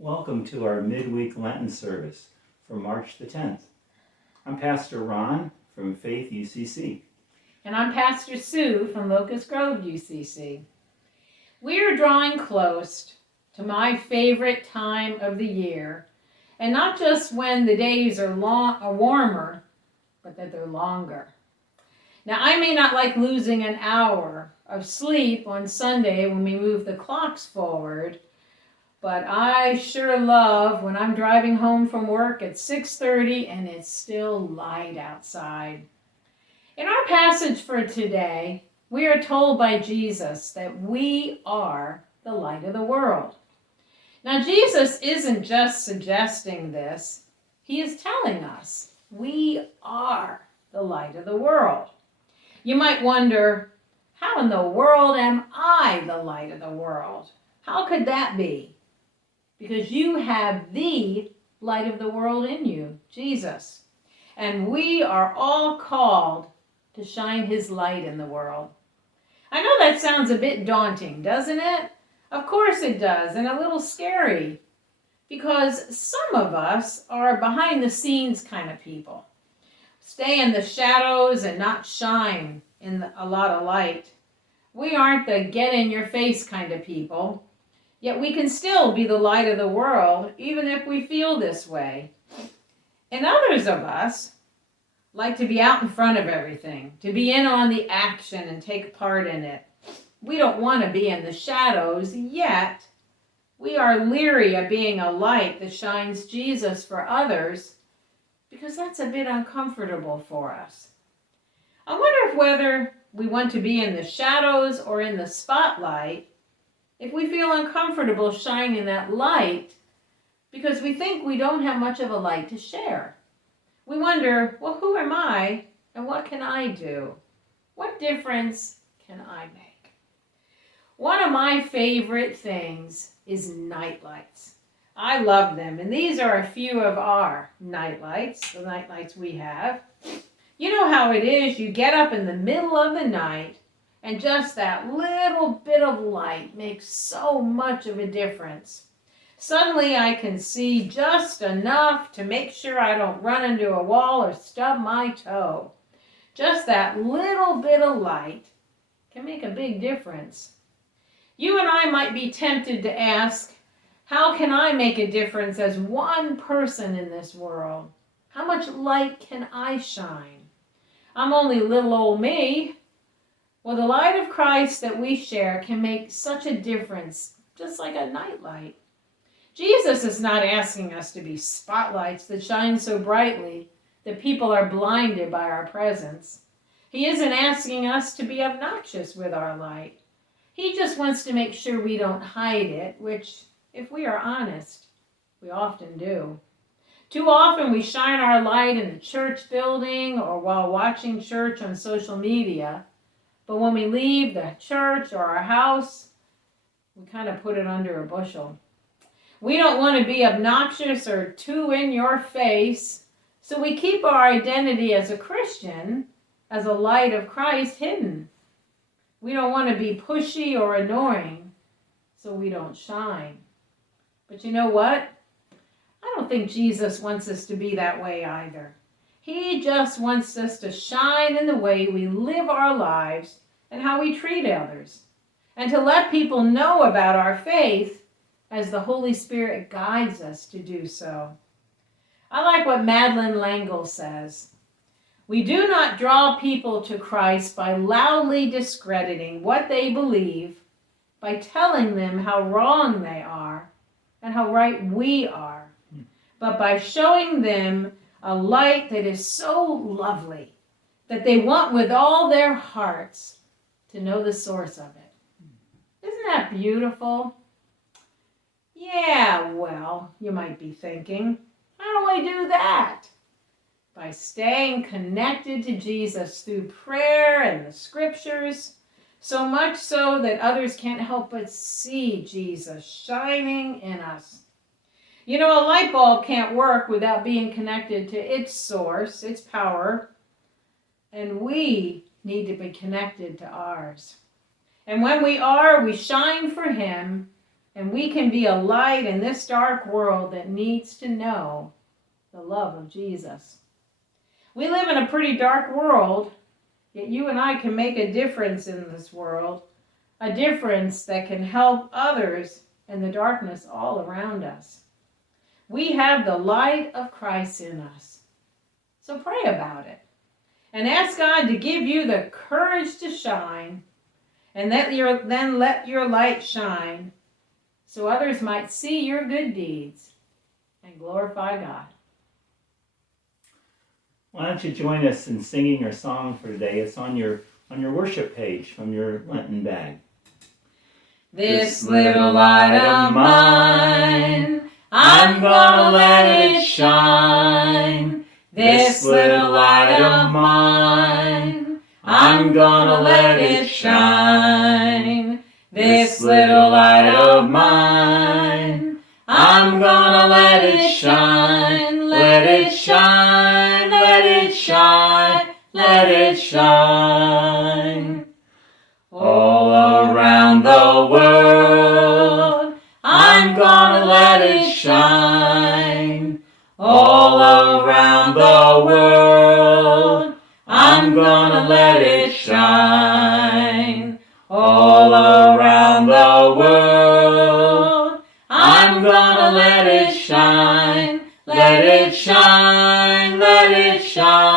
Welcome to our midweek Lenten service for March the 10th. I'm Pastor Ron from Faith UCC. And I'm Pastor Sue from Locust Grove UCC. We are drawing close to my favorite time of the year, and not just when the days are warmer, but that they're longer. Now, I may not like losing an hour of sleep on Sunday when we move the clocks forward, but I sure love when I'm driving home from work at 6:30 and it's still light outside. In our passage for today, we are told by Jesus that we are the light of the world. Now, Jesus isn't just suggesting this, he is telling us we are the light of the world. You might wonder, how in the world am I the light of the world? How could that be? Because you have the light of the world in you, Jesus. And we are all called to shine his light in the world. I know that sounds a bit daunting, doesn't it? Of course it does, and a little scary. Because some of us are behind the scenes kind of people. Stay in the shadows and not shine in a lot of light. We aren't the get in your face kind of people. Yet we can still be the light of the world, even if we feel this way. And others of us like to be out in front of everything, to be in on the action and take part in it. We don't want to be in the shadows, yet we are leery of being a light that shines Jesus for others, because that's a bit uncomfortable for us. I wonder if whether we want to be in the shadows or in the spotlight, if we feel uncomfortable shining that light because we think we don't have much of a light to share. We wonder, well, who am I and what can I do? What difference can I make? One of my favorite things is night lights. I love them, and these are a few of our night lights, the night lights we have. You know how it is, you get up in the middle of the night, and just that little bit of light makes so much of a difference. Suddenly I can see just enough to make sure I don't run into a wall or stub my toe. Just that little bit of light can make a big difference. You and I might be tempted to ask, how can I make a difference as one person in this world? How much light can I shine? I'm only little old me. Well, the light of Christ that we share can make such a difference, just like a nightlight. Jesus is not asking us to be spotlights that shine so brightly that people are blinded by our presence. He isn't asking us to be obnoxious with our light. He just wants to make sure we don't hide it, which, if we are honest, we often do. Too often we shine our light in the church building or while watching church on social media. But when we leave the church or our house, we kind of put it under a bushel. We don't want to be obnoxious or too in your face, so we keep our identity as a Christian, as a light of Christ, hidden. We don't want to be pushy or annoying, so we don't shine. But you know what? I don't think Jesus wants us to be that way either. He just wants us to shine in the way we live our lives and how we treat others, and to let people know about our faith as the Holy Spirit guides us to do so. I like what Madeline Langle says. We do not draw people to Christ by loudly discrediting what they believe, by telling them how wrong they are and how right we are, but by showing them a light that is so lovely that they want with all their hearts to know the source of it. Isn't that beautiful? Yeah, well, you might be thinking, how do I do that? By staying connected to Jesus through prayer and the scriptures, so much so that others can't help but see Jesus shining in us. You know, a light bulb can't work without being connected to its source, its power, and we need to be connected to ours. And when we are, we shine for him And we can be a light in this dark world that needs to know the love of Jesus. We live in a pretty dark world, yet you and I can make a difference in this world, a difference that can help others in the darkness all around us. We have the light of Christ in us. So pray about it and ask God to give you the courage to shine, and then let your light shine so others might see your good deeds and glorify God. Why don't you join us in singing our song for today? It's on your worship page from your Lenten bag. This little light of mine, I'm gonna let it shine. This little light of mine, I'm gonna let it shine. This little light of mine, I'm gonna let it shine. Let it shine, let it shine, let it shine. All around the world, I'm gonna let it shine. All around the world, I'm gonna let it shine. All around the world, I'm gonna let it shine. Let it shine, let it shine.